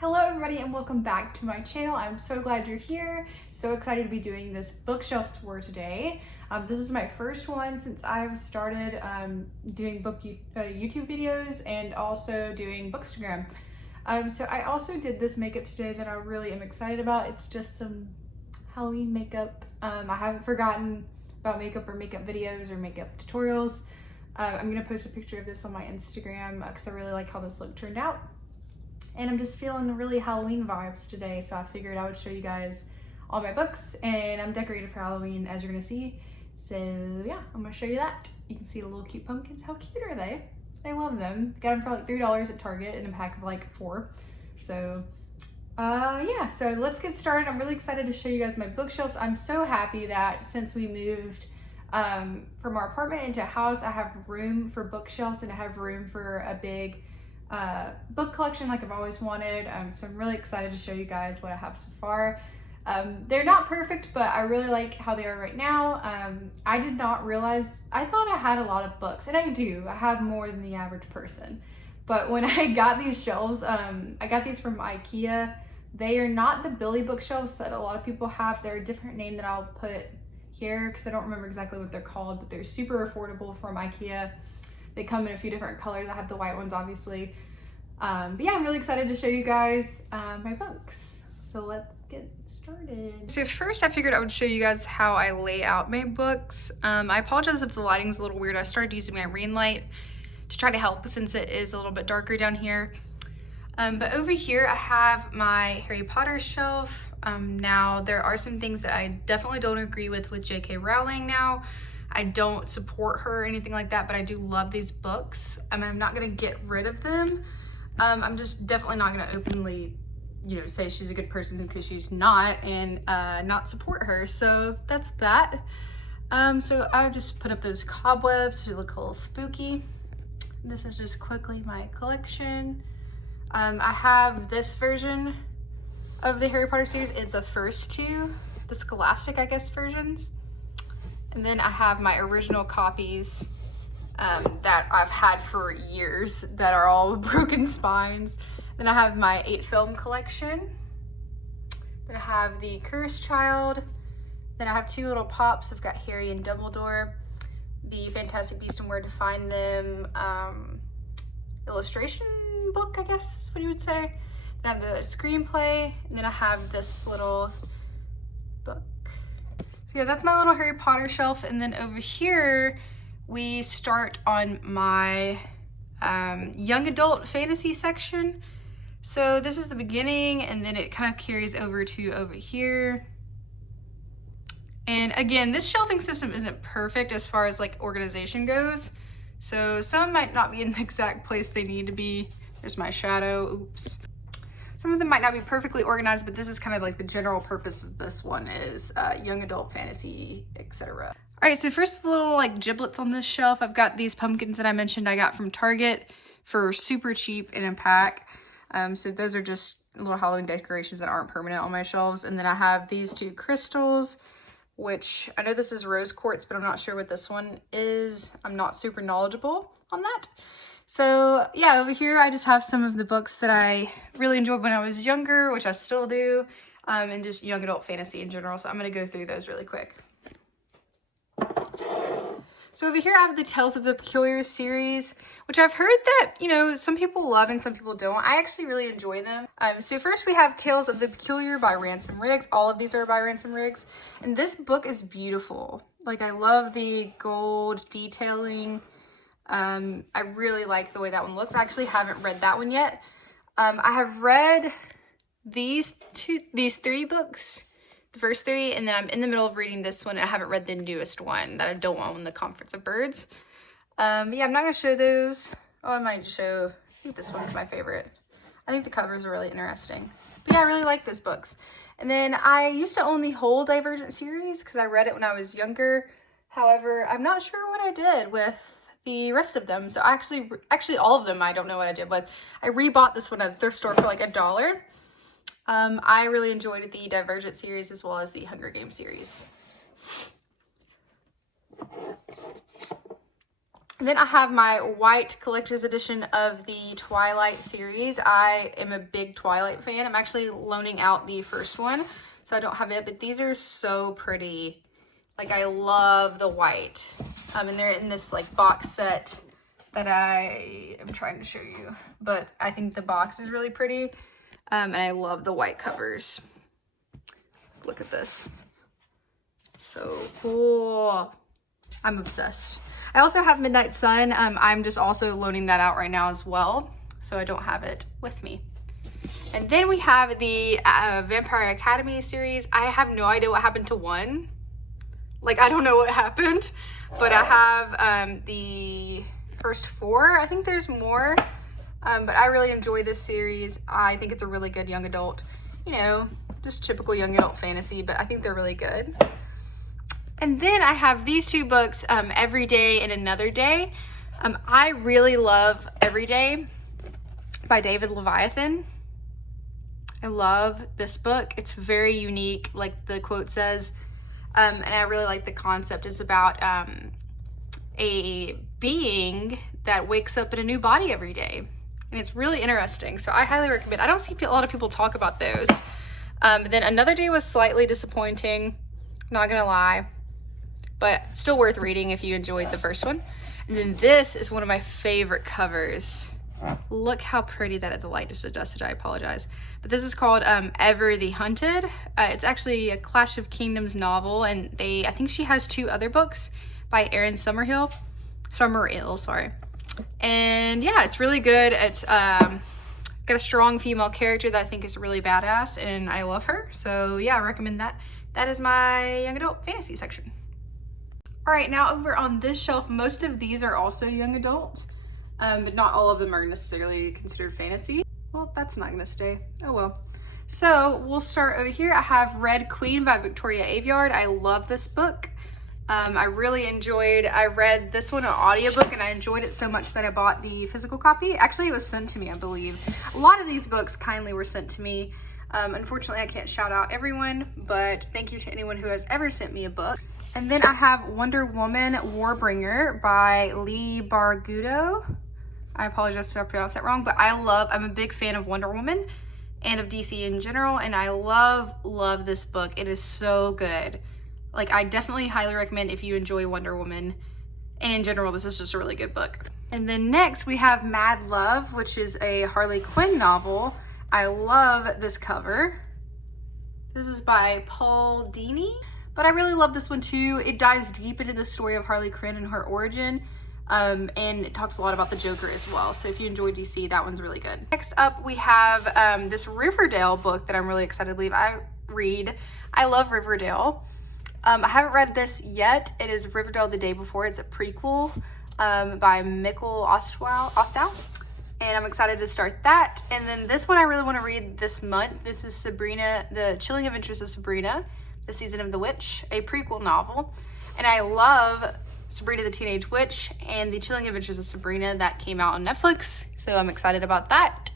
Hello everybody and welcome back to my channel. I'm so glad you're here. So excited to be doing this bookshelf tour today. This is my first one since I've started doing YouTube videos and also doing Bookstagram. So I also did this makeup today that I really am excited about. It's just some Halloween makeup. I haven't forgotten about makeup or makeup videos or makeup tutorials. I'm gonna post a picture of this on my Instagram because I really like how this look turned out. And I'm just feeling really Halloween vibes today, so I figured I would show you guys all my books, and I'm decorated for Halloween as you're gonna see. So yeah, I'm gonna show you that. You can see the little cute pumpkins. How cute are they? I love them. Got them for like $3 at Target in a pack of like 4. So yeah, so let's get started. I'm really excited to show you guys my bookshelves. I'm so happy that since we moved from our apartment into a house, I have room for bookshelves and I have room for a big book collection like I've always wanted. So I'm really excited to show you guys what I have so far. They're not perfect, but I really like how they are right now. I did not realize, I thought I had a lot of books, and I do. I have more than the average person. But when I got these shelves, I got these from IKEA. They are not the Billy bookshelves that a lot of people have. They're a different name that I'll put here because I don't remember exactly what they're called, but they're super affordable from IKEA. They come in a few different colors. I have the white ones, obviously. But yeah, I'm really excited to show you guys my books. So let's get started. So first I figured I would show you guys how I lay out my books. I apologize if the lighting's a little weird. I started using my ring light to try to help since it is a little bit darker down here. But over here I have my Harry Potter shelf. Now there are some things that I definitely don't agree with J.K. Rowling now. I don't support her or anything like that, but I do love these books. I mean, I'm not gonna get rid of them. I'm just definitely not gonna openly, say she's a good person because she's not, and not support her. So that's that. So I just put up those cobwebs to look a little spooky. This is just quickly my collection. I have this version of the Harry Potter series, the first two, the Scholastic, I guess, versions. And then I have my original copies that I've had for years that are all broken spines. Then I have my 8 film collection. Then I have the Cursed Child. Then I have 2 little pops. I've got Harry and Dumbledore. The Fantastic Beasts and Where to Find Them illustration book, I guess is what you would say. Then I have the screenplay. And then I have this little book. So yeah, that's my little Harry Potter shelf. And then over here, we start on my young adult fantasy section. So this is the beginning, and then it kind of carries over to over here. And again, this shelving system isn't perfect as far as like organization goes. So some might not be in the exact place they need to be. There's my shadow, oops. Some of them might not be perfectly organized, but this is kind of like the general purpose of this one is young adult fantasy, etc. All right, so first little like giblets on this shelf. I've got these pumpkins that I mentioned I got from Target for super cheap in a pack. So those are just little Halloween decorations that aren't permanent on my shelves. And then I have these 2 crystals, which I know this is rose quartz, but I'm not sure what this one is. I'm not super knowledgeable on that. So yeah, over here I just have some of the books that I really enjoyed when I was younger, which I still do, and just young adult fantasy in general. So I'm gonna go through those really quick. So over here I have the Tales of the Peculiar series, which I've heard that, some people love and some people don't. I actually really enjoy them. So first we have Tales of the Peculiar by Ransom Riggs. All of these are by Ransom Riggs. And this book is beautiful. Like, I love the gold detailing. I really like the way that one looks. I actually haven't read that one yet. I have read these 3 books, the first 3, and then I'm in the middle of reading this one. I haven't read the newest one that I don't own, The Conference of Birds. But yeah, I'm not gonna show those. Oh, I might show, I think this one's my favorite. I think the covers are really interesting. But yeah, I really like those books. And then I used to own the whole Divergent series because I read it when I was younger. However, I'm not sure what I did with the rest of them. So actually all of them I don't know what I did with. I rebought this one at a thrift store for like $1. I really enjoyed the Divergent series as well as the Hunger Games series. And then I have my white collector's edition of the Twilight series. I am a big Twilight fan. I'm actually loaning out the first one, so I don't have it, but these are so pretty. Like, I love the white. And they're in this like box set that I am trying to show you, but I think the box is really pretty. And I love the white covers. Look at this. So cool. I'm obsessed. I also have Midnight Sun. I'm just also loaning that out right now as well, so I don't have it with me. And then we have the Vampire Academy series. I have no idea what happened to one. Like, I don't know what happened, but I have the first 4. I think there's more, but I really enjoy this series. I think it's a really good young adult, you know, just typical young adult fantasy, but I think they're really good. And then I have these 2 books, Every Day and Another Day. I really love Every Day by David Leviathan. I love this book. It's very unique, like the quote says, and I really like the concept. It's about a being that wakes up in a new body every day, and it's really interesting. So I highly recommend. I don't see a lot of people talk about those. Then Another Day was slightly disappointing, not gonna lie, but still worth reading if you enjoyed the first one. And then this is one of my favorite covers. Look how pretty that, the light just adjusted, I apologize. But this is called Ever the Hunted. It's actually a Clash of Kingdoms novel, and I think she has 2 other books by Erin Summerhill, sorry. And yeah, it's really good. It's got a strong female character that I think is really badass, and I love her. So yeah, I recommend that. That is my young adult fantasy section. All right, now over on this shelf, most of these are also young adult, but not all of them are necessarily considered fantasy. Well, that's not gonna stay. Oh well. So we'll start over here. I have Red Queen by Victoria Aveyard. I love this book. I really enjoyed, I read this one on audiobook, and I enjoyed it so much that I bought the physical copy. Actually, it was sent to me, I believe. A lot of these books kindly were sent to me. Unfortunately, I can't shout out everyone, but thank you to anyone who has ever sent me a book. And then I have Wonder Woman Warbringer by Lee Bardugo. I apologize if I pronounced that wrong, but I'm a big fan of Wonder Woman and of DC in general, and I love this book. It is so good. Like, I definitely highly recommend if you enjoy Wonder Woman, and in general, this is just a really good book. And then next we have Mad Love, which is a Harley Quinn novel. I love this cover. This is by Paul Dini. But I really love this one too. It dives deep into the story of Harley Quinn and her origin, and it talks a lot about the Joker as well. So if you enjoy DC, that one's really good. Next up, we have this Riverdale book that I'm really excited to read. I love Riverdale. I haven't read this yet. It is Riverdale the Day Before. It's a prequel by Mikkel Ostow. And I'm excited to start that. And then this one I really want to read this month. This is Sabrina, The Chilling Adventures of Sabrina, The Season of the Witch, a prequel novel. And I love Sabrina the Teenage Witch and The Chilling Adventures of Sabrina that came out on Netflix. So I'm excited about that.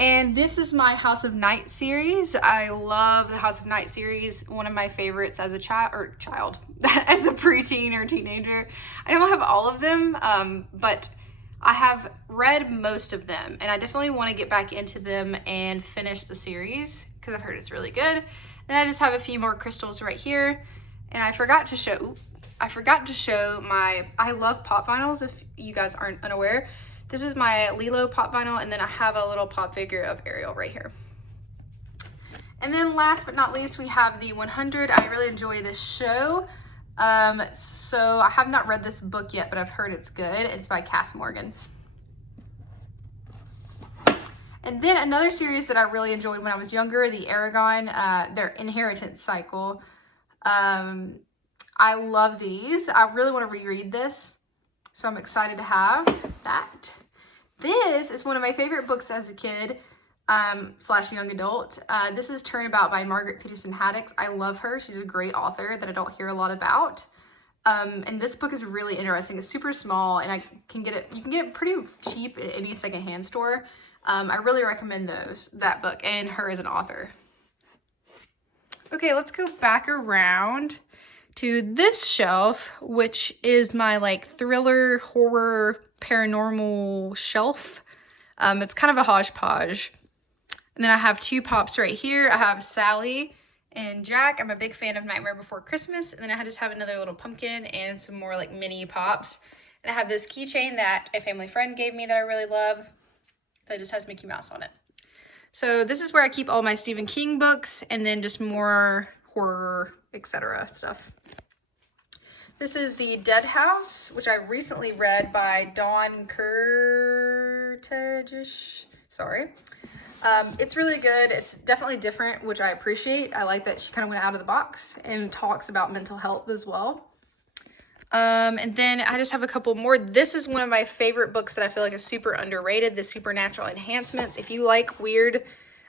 And this is my House of Night series. I love the House of Night series. One of my favorites as a child, as a preteen or teenager. I don't have all of them, but I have read most of them, and I definitely want to get back into them and finish the series because I've heard it's really good. Then I just have a few more crystals right here, and I forgot to show my, I love pop vinyls if you guys aren't unaware. This is my Lilo pop vinyl, and then I have a little pop figure of Ariel right here. And then last but not least, we have the 100. I really enjoy this show. So I have not read this book yet, but I've heard it's good. It's by Cass Morgan. And then another series that I really enjoyed when I was younger, the Aragon, their Inheritance Cycle. I love these. I really want to reread this, so I'm excited to have that. This is one of my favorite books as a kid, / young adult. This is Turnabout by Margaret Peterson Haddix. I love her. She's a great author that I don't hear a lot about. And this book is really interesting. It's super small, and you can get it pretty cheap at any secondhand store. I really recommend that book and her as an author. Okay, let's go back around to this shelf, which is my like thriller, horror, paranormal shelf. It's kind of a hodgepodge. And then I have 2 pops right here. I have Sally and Jack. I'm a big fan of Nightmare Before Christmas. And then I just have another little pumpkin and some more like mini pops. And I have this keychain that a family friend gave me that I really love. That just has Mickey Mouse on it. So this is where I keep all my Stephen King books and then just more horror, etc. stuff. This is The Dead House, which I recently read by Dawn Kurtagish. Sorry. It's really good. It's definitely different, which I appreciate. I like that she kind of went out of the box and talks about mental health as well. And then I just have a couple more. This is one of my favorite books that I feel like is super underrated, The Supernatural Enhancements. If you like weird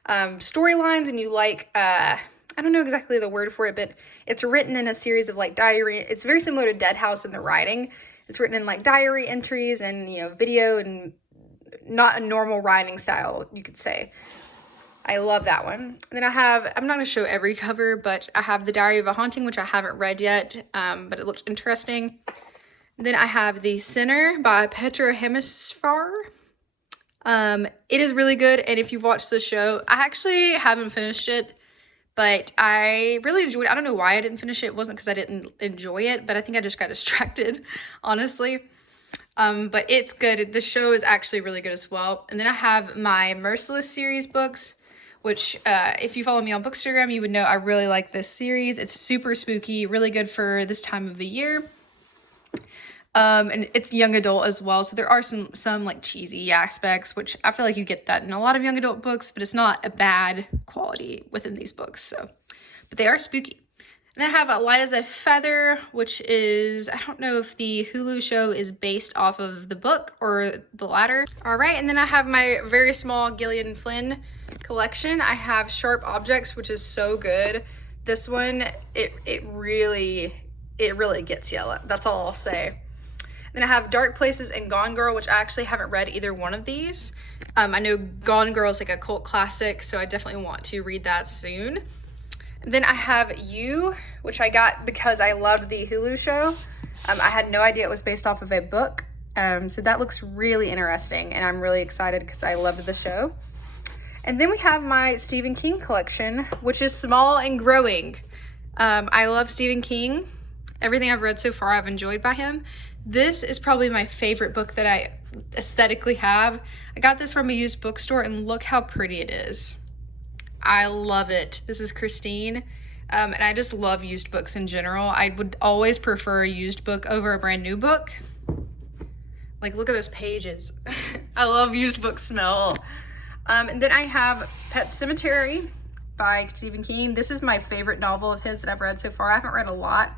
storylines and you like, I don't know exactly the word for it, but it's written in a series of like diary. It's very similar to Dead House in the writing. It's written in like diary entries and, you know, video and not a normal writing style, you could say. I love that one. And then I have, I'm not going to show every cover, but I have The Diary of a Haunting, which I haven't read yet, but it looked interesting. And then I have The Sinner by Petra Hemsfar. It is really good, and if you've watched the show, I actually haven't finished it, but I really enjoyed it. I don't know why I didn't finish it. It wasn't because I didn't enjoy it, but I think I just got distracted, honestly. But it's good. The show is actually really good as well. And then I have my Merciless series books, which if you follow me on Bookstagram, you would know I really like this series. It's super spooky, really good for this time of the year. And it's young adult as well, so there are some like cheesy aspects, which I feel like you get that in a lot of young adult books, but it's not a bad quality within these books. So, but they are spooky. And then I have Light as a Feather, which is, I don't know if the Hulu show is based off of the book or the latter. All right, and then I have my very small Gillian Flynn collection. I have Sharp Objects, which is so good. This one, it really gets you. That's all I'll say. Then I have Dark Places and Gone Girl, which I actually haven't read either one of these. I know Gone Girl is like a cult classic, so I definitely want to read that soon. Then I have You, which I got because I loved the Hulu show. I had no idea it was based off of a book. So that looks really interesting, and I'm really excited because I loved the show. And then we have my Stephen King collection, which is small and growing. I love Stephen King. Everything I've read so far I've enjoyed by him. This is probably my favorite book that I aesthetically have. I got this from a used bookstore, and look how pretty it is. I love it. This is Christine, and I just love used books in general. I would always prefer a used book over a brand new book. Like, look at those pages. I love used book smell. And then I have Pet Sematary by Stephen King. This is my favorite novel of his that I've read so far. I haven't read a lot,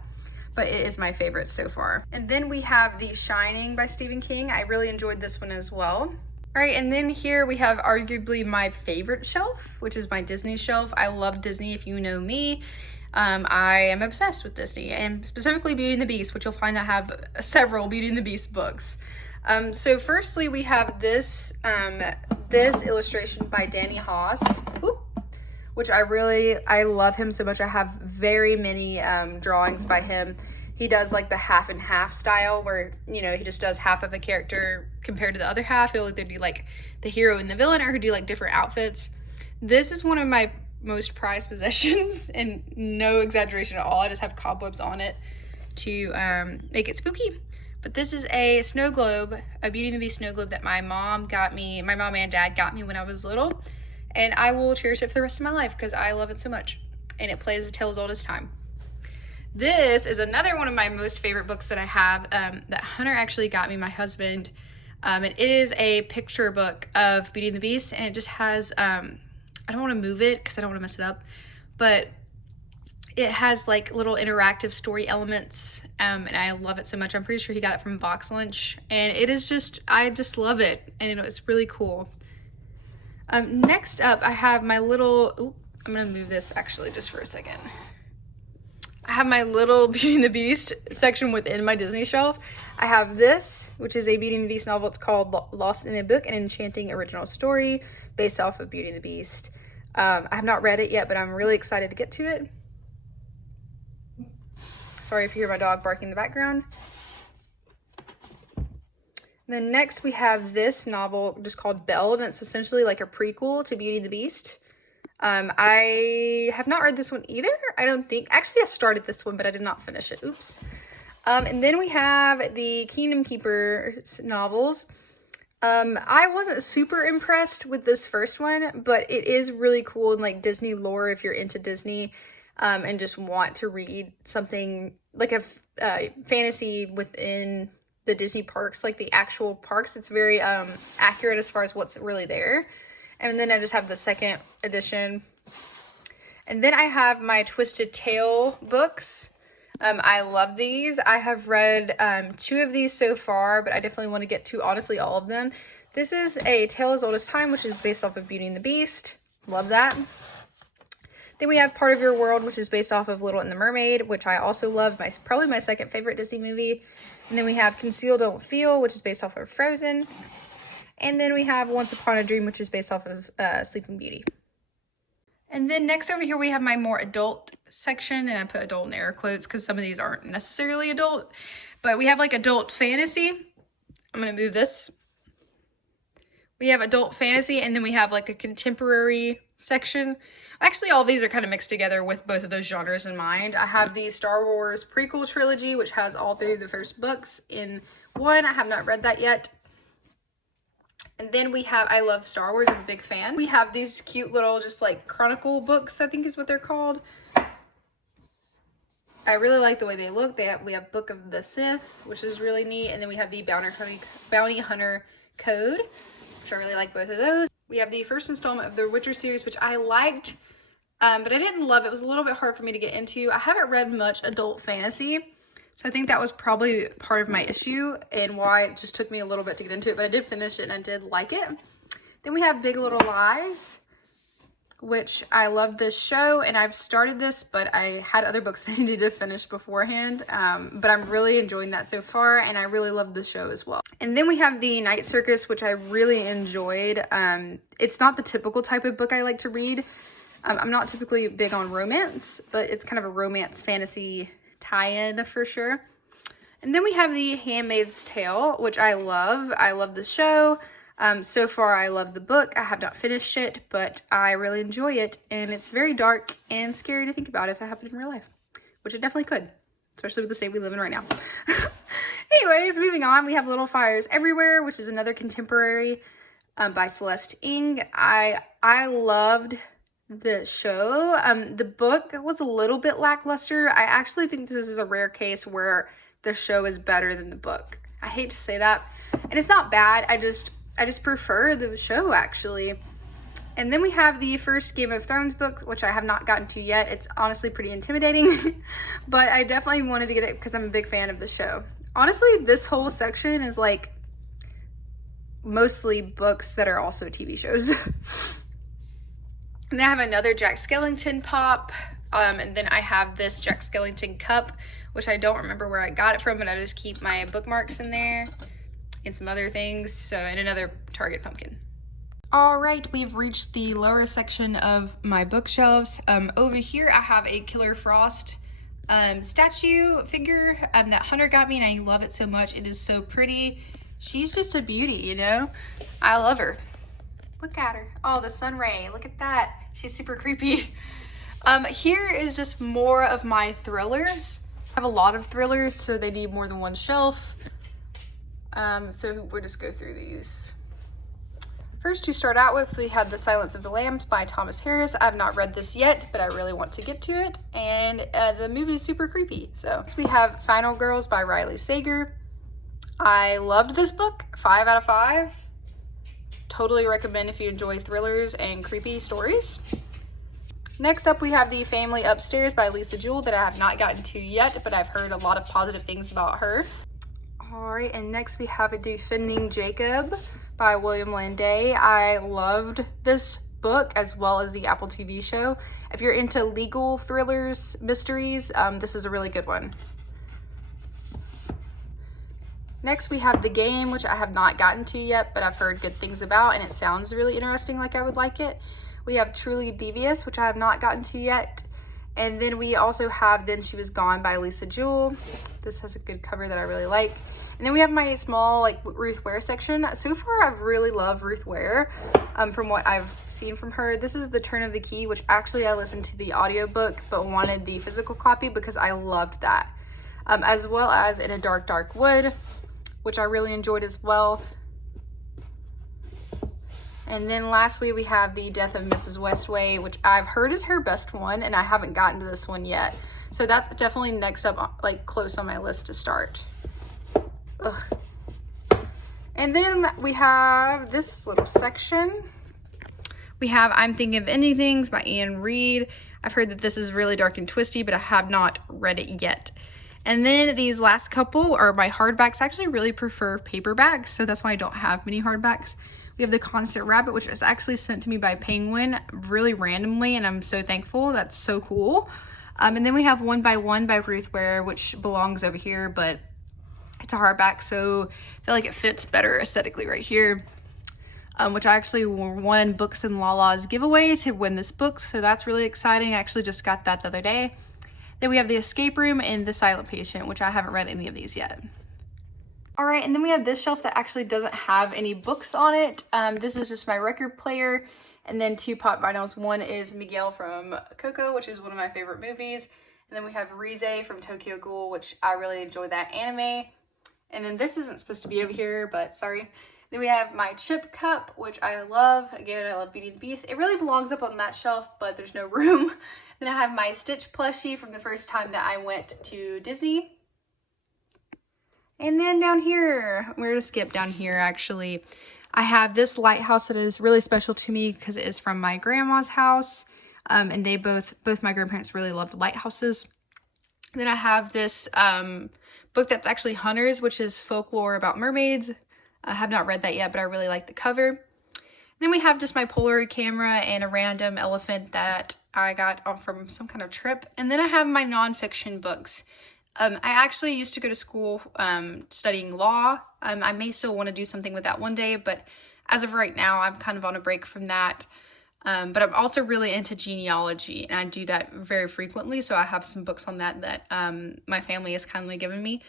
but it is my favorite so far. And then we have The Shining by Stephen King. I really enjoyed this one as well. All right, and then here we have arguably my favorite shelf, which is my Disney shelf. I love Disney, if you know me. I am obsessed with Disney, and specifically Beauty and the Beast, which you'll find I have several Beauty and the Beast books. So firstly, we have this illustration by Danny Haas, which I love him so much. I have very many drawings by him. He does like the half and half style where, you know, he just does half of a character compared to the other half. He'll either do like the hero and the villain, or he'll do like different outfits. This is one of my most prized possessions, and no exaggeration at all. I just have cobwebs on it to make it spooky. But this is a snow globe, a Beauty and the Beast snow globe that my mom and dad got me when I was little. And I will cherish it for the rest of my life because I love it so much. And it plays a tale as old as time. This is another one of my most favorite books that I have that Hunter actually got me, my husband. And it is a picture book of Beauty and the Beast. And it just has, I don't want to move it because I don't want to mess it up. But it has like little interactive story elements. And I love it so much. I'm pretty sure he got it from Box Lunch. And it is just, I just love it. And it's really cool. Next up, I have my little, I'm going to move this actually just for a second. I have my little Beauty and the Beast section within my Disney shelf. I have this, which is a Beauty and the Beast novel. It's called Lost in a Book, an enchanting original story based off of Beauty and the Beast. I have not read it yet, but I'm really excited to get to it. Sorry if you hear my dog barking in the background. Then next we have this novel just called Belle, and it's essentially like a prequel to Beauty and the Beast. I have not read this one either, I don't think. Actually, I started this one, but I did not finish it. Oops. And then we have the Kingdom Keepers novels. I wasn't super impressed with this first one, but it is really cool in like Disney lore if you're into Disney, and just want to read something like a fantasy within the Disney parks, like the actual parks. It's very accurate as far as what's really there. And then I just have the second edition. And then I have my Twisted Tale books. I love these. I have read 2 of these so far, but I definitely want to get to, honestly, all of them. This is A Tale as Old as Time, which is based off of Beauty and the Beast. Love that. Then we have Part of Your World, which is based off of Little and the Mermaid, which I also love. Probably my second favorite Disney movie. And then we have Conceal Don't Feel, which is based off of Frozen. And then we have Once Upon a Dream, which is based off of Sleeping Beauty. And then next over here we have my more adult section, and I put adult in air quotes because some of these aren't necessarily adult, but we have like adult fantasy. I'm going to move this. We have adult fantasy, and then we have like a contemporary section. Actually, all of these are kind of mixed together with both of those genres in mind. I have the Star Wars prequel trilogy, which has all 3 of the first books in one. I have not read that yet. And then we have, I love Star Wars, I'm a big fan. We have these cute little just like chronicle books, I think is what they're called. I really like the way they look. We have Book of the Sith, which is really neat. And then we have the Bounty Hunter Code, which I really like both of those. We have the first installment of the Witcher series, which I liked, but I didn't love it. It was a little bit hard for me to get into. I haven't read much adult fantasy, so I think that was probably part of my issue and why it just took me a little bit to get into it, but I did finish it and I did like it. Then we have Big Little Lies, which I love this show, and I've started this, but I had other books I needed to finish beforehand, but I'm really enjoying that so far, and I really love the show as well. And then we have the Night Circus, which I really enjoyed. It's not the typical type of book I like to read. I'm not typically big on romance, but it's kind of a romance fantasy tie-in for sure. And then we have the Handmaid's Tale, which I love. I love the show. So far, I love the book. I have not finished it, but I really enjoy it, and it's very dark and scary to think about if it happened in real life, which it definitely could, especially with the state we live in right now. Anyways, moving on, we have Little Fires Everywhere, which is another contemporary by Celeste Ng. I loved the show. The book was a little bit lackluster. I actually think this is a rare case where the show is better than the book. I hate to say that, and it's not bad. I just prefer the show, actually. And then we have the first Game of Thrones book, which I have not gotten to yet. It's honestly pretty intimidating, but I definitely wanted to get it because I'm a big fan of the show. Honestly, this whole section is like mostly books that are also TV shows. And then I have another Jack Skellington pop, and then I have this Jack Skellington cup, which I don't remember where I got it from, but I just keep my bookmarks in there. And some other things, so, and another Target pumpkin. All right, we've reached the lower section of my bookshelves. Over here I have a Killer Frost statue figure that Hunter got me, and I love it so much. It is so pretty. She's just a beauty, you know? I love her. Look at her. Oh, the sun ray, look at that. She's super creepy. Here is just more of my thrillers. I have a lot of thrillers, so they need more than one shelf. So we'll just go through these. First, to start out with, we have The Silence of the Lambs by Thomas Harris. I've not read this yet, but I really want to get to it, and the movie is super creepy. So next we have Final Girls by Riley Sager. I loved this book, 5 out of 5. Totally recommend if you enjoy thrillers and creepy stories. Next up, we have The Family Upstairs by Lisa Jewell that I have not gotten to yet, but I've heard a lot of positive things about her. All right, and next we have Defending Jacob by William Landay. I loved this book as well as the Apple TV show. If you're into legal thrillers, mysteries, this is a really good one. Next we have The Game, which I have not gotten to yet, but I've heard good things about, and it sounds really interesting, like I would like it. We have Truly Devious, which I have not gotten to yet. And then we also have Then She Was Gone by Lisa Jewell. This has a good cover that I really like. And then we have my small like Ruth Ware section. So far I've really loved Ruth Ware from what I've seen from her. This is The Turn of the Key, which actually I listened to the audiobook but wanted the physical copy because I loved that. As well as In a Dark, Dark Wood, which I really enjoyed as well. And then lastly, we have The Death of Mrs. Westway, which I've heard is her best one, and I haven't gotten to this one yet. So that's definitely next up, like close on my list to start. Ugh. And then we have this little section. We have I'm Thinking of Ending Things by Anne Reid. I've heard that this is really dark and twisty, but I have not read it yet. And then these last couple are my hardbacks. I actually really prefer paperbacks, so that's why I don't have many hardbacks. We have The Constant Rabbit, which was actually sent to me by Penguin really randomly, and I'm so thankful. That's so cool. And then we have One by One by Ruth Ware, which belongs over here, but it's a hardback, so I feel like it fits better aesthetically right here. Which I actually won Books and Lala's giveaway to win this book, so that's really exciting. I actually just got that the other day. Then we have The Escape Room and The Silent Patient, which I haven't read any of these yet. All right, and then we have this shelf that actually doesn't have any books on it. This is just my record player, and then 2 pop vinyls. One is Miguel from Coco, which is one of my favorite movies. And then we have Rize from Tokyo Ghoul, which I really enjoy that anime. And then this isn't supposed to be over here, but sorry. Then we have my chip cup, which I love. Again, I love Beauty and the Beast. It really belongs up on that shelf, but there's no room. Then I have my Stitch plushie from the first time that I went to Disney. And then down here, we're gonna skip down here actually. I have this lighthouse that is really special to me because it is from my grandma's house. And they both my grandparents really loved lighthouses. Then I have this book that's actually Hunters, which is folklore about mermaids. I have not read that yet, but I really like the cover. Then we have just my Polaroid camera and a random elephant that I got from some kind of trip. And then I have my nonfiction books. I actually used to go to school studying law. I may still want to do something with that one day, but as of right now, I'm kind of on a break from that. But I'm also really into genealogy, and I do that very frequently, so I have some books on that my family has kindly given me.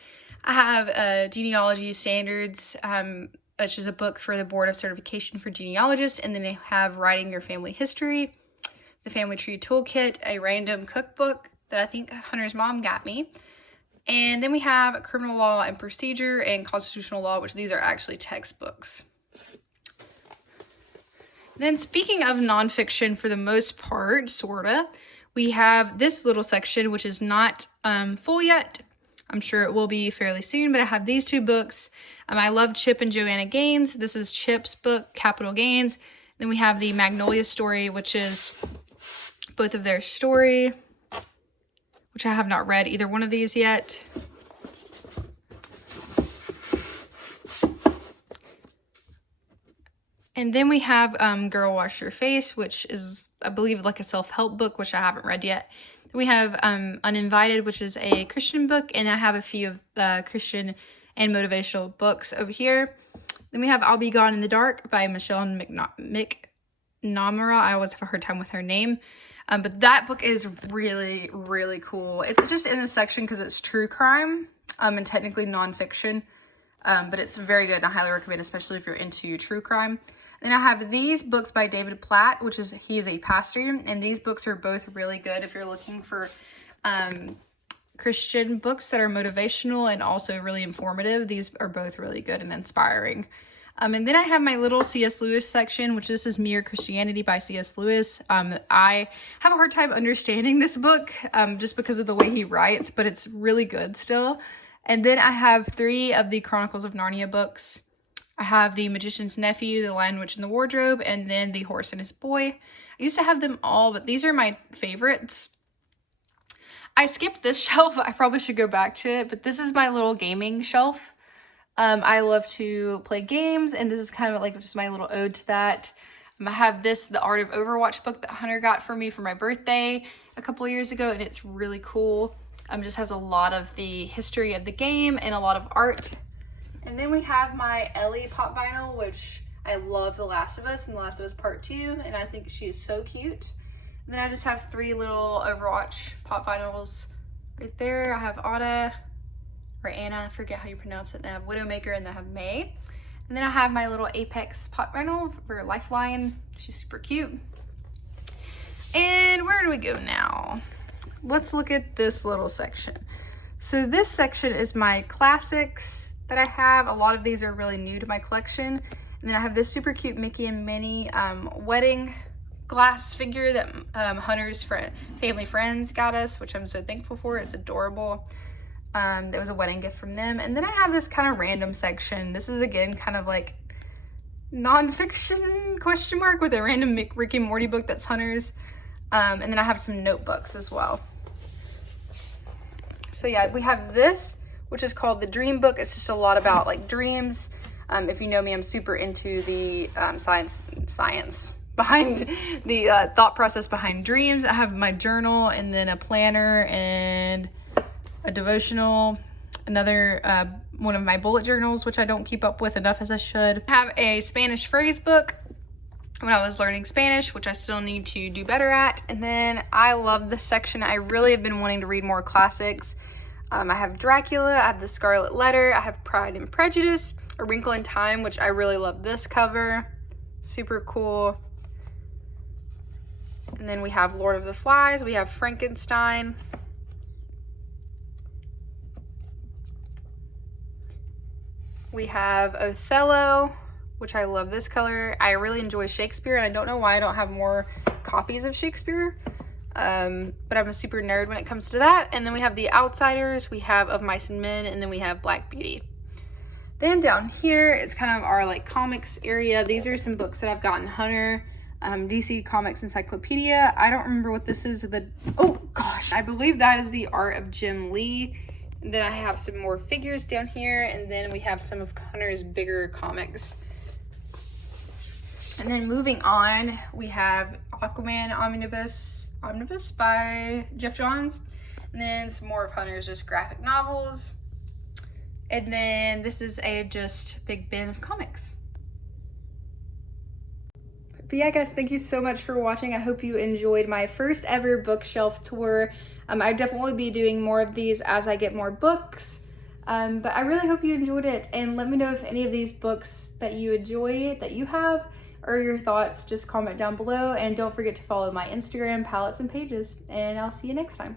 I have Genealogy Standards, which is a book for the Board of Certification for Genealogists, and then they have Writing Your Family History, the Family Tree Toolkit, a random cookbook that I think Hunter's mom got me. And then we have Criminal Law and Procedure and Constitutional Law, which these are actually textbooks. Then speaking of nonfiction, for the most part, sorta, we have this little section, which is not full yet. I'm sure it will be fairly soon, but I have these 2 books. I love Chip and Joanna Gaines. This is Chip's book, Capital Gains. Then we have the Magnolia Story, which is both of their story, which I have not read either one of these yet. And then we have Girl Wash Your Face, which is, I believe, like a self-help book, which I haven't read yet. Then we have Uninvited, which is a Christian book, and I have a few of Christian and motivational books over here. Then we have I'll Be Gone in the Dark by Michelle McNamara. I always have a hard time with her name. But that book is really, really cool. It's just in this section because it's true crime and technically nonfiction. But it's very good and I highly recommend, especially if you're into true crime. Then I have these books by David Platt, he is a pastor. And these books are both really good if you're looking for Christian books that are motivational and also really informative. These are both really good and inspiring. And then I have my little C.S. Lewis section, which this is Mere Christianity by C.S. Lewis. I have a hard time understanding this book just because of the way he writes, but it's really good still. And then I have 3 of the Chronicles of Narnia books. I have The Magician's Nephew, The Lion, Witch, and the Wardrobe, and then The Horse and His Boy. I used to have them all, but these are my favorites. I skipped this shelf. I probably should go back to it, but this is my little gaming shelf. I love to play games, and this is kind of like just my little ode to that. I have The Art of Overwatch book that Hunter got for me for my birthday a couple of years ago, and it's really cool. Just has a lot of the history of the game and a lot of art. And then we have my Ellie pop vinyl, which I love The Last of Us and The Last of Us Part 2, and I think she is so cute. And then I just have 3 little Overwatch pop vinyls right there. I have Anna, I forget how you pronounce it, and I have Widowmaker, and then I have May. And then I have my little Apex pop vinyl for Lifeline. She's super cute. And where do we go now? Let's look at this little section. So this section is my classics that I have. A lot of these are really new to my collection. And then I have this super cute Mickey and Minnie wedding glass figure that Hunter's family friends got us, which I'm so thankful for. It's adorable. That was a wedding gift from them. And then I have this kind of random section. This is again kind of like nonfiction question mark with a random Rick and Morty book that's Hunter's. And then I have some notebooks as well. So yeah, we have this, which is called the Dream Book. It's just a lot about like dreams. If you know me, I'm super into the science behind the thought process behind dreams. I have my journal and then a planner and a devotional, another one of my bullet journals, which I don't keep up with enough as I should. I have a Spanish phrase book when I was learning Spanish, which I still need to do better at. And then I love this section. I really have been wanting to read more classics. I have Dracula, I have The Scarlet Letter, I have Pride and Prejudice, A Wrinkle in Time, which I really love this cover. Super cool. And then we have Lord of the Flies, we have Frankenstein. We have Othello, which I love this color. I really enjoy Shakespeare, and I don't know why I don't have more copies of Shakespeare, but I'm a super nerd when it comes to that. And then we have The Outsiders, we have Of Mice and Men, and then we have Black Beauty. Then down here, it's kind of our like comics area. These are some books that I've gotten Hunter, DC Comics Encyclopedia. I don't remember what this is. Oh gosh, I believe that is The Art of Jim Lee. And then I have some more figures down here, and then we have some of Hunter's bigger comics. And then moving on, we have Aquaman Omnibus by Jeff Johns. And then some more of Hunter's just graphic novels. And then this is a just big bin of comics. But yeah, guys, thank you so much for watching. I hope you enjoyed my first ever bookshelf tour. I'll definitely be doing more of these as I get more books. But I really hope you enjoyed it. And let me know if any of these books that you enjoy, that you have, or your thoughts. Just comment down below. And don't forget to follow my Instagram, Palettes and Pages. And I'll see you next time.